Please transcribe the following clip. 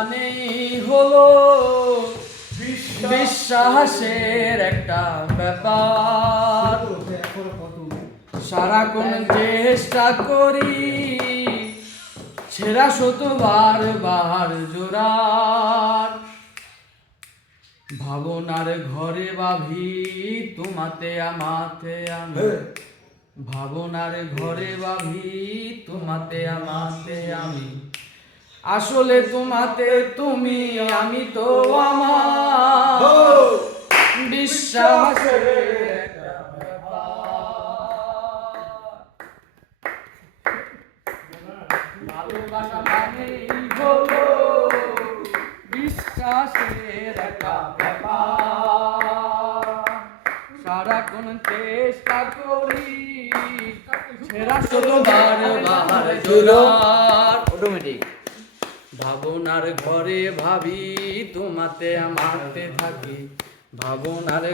মানেই হলো বিশ্বাসের একটা ব্যাপার। সারাক্ষণ চেষ্টা করি ছেঁড়া শতবার বার জোড়ার। ভাবনার ঘরে ভাবি তোমাতে আমাতে আমি, ভাবনার ঘরে ভাবি তোমাতে আমাতে আমি। আসলে তোমাতে তুমি, আমি তো আমার বিশ্বাসের একটা ব্যাপার। ভালোবাসা মানেই হলো বিশ্বাসের একটা ব্যাপার। সারাক্ষণ চেষ্টা করি ছেঁড়া শতবার বার জোড়ার। অটোমেটিক ভাবনার ঘরে ভাবি তোমাতে আমাতে থাকি, ভাবনার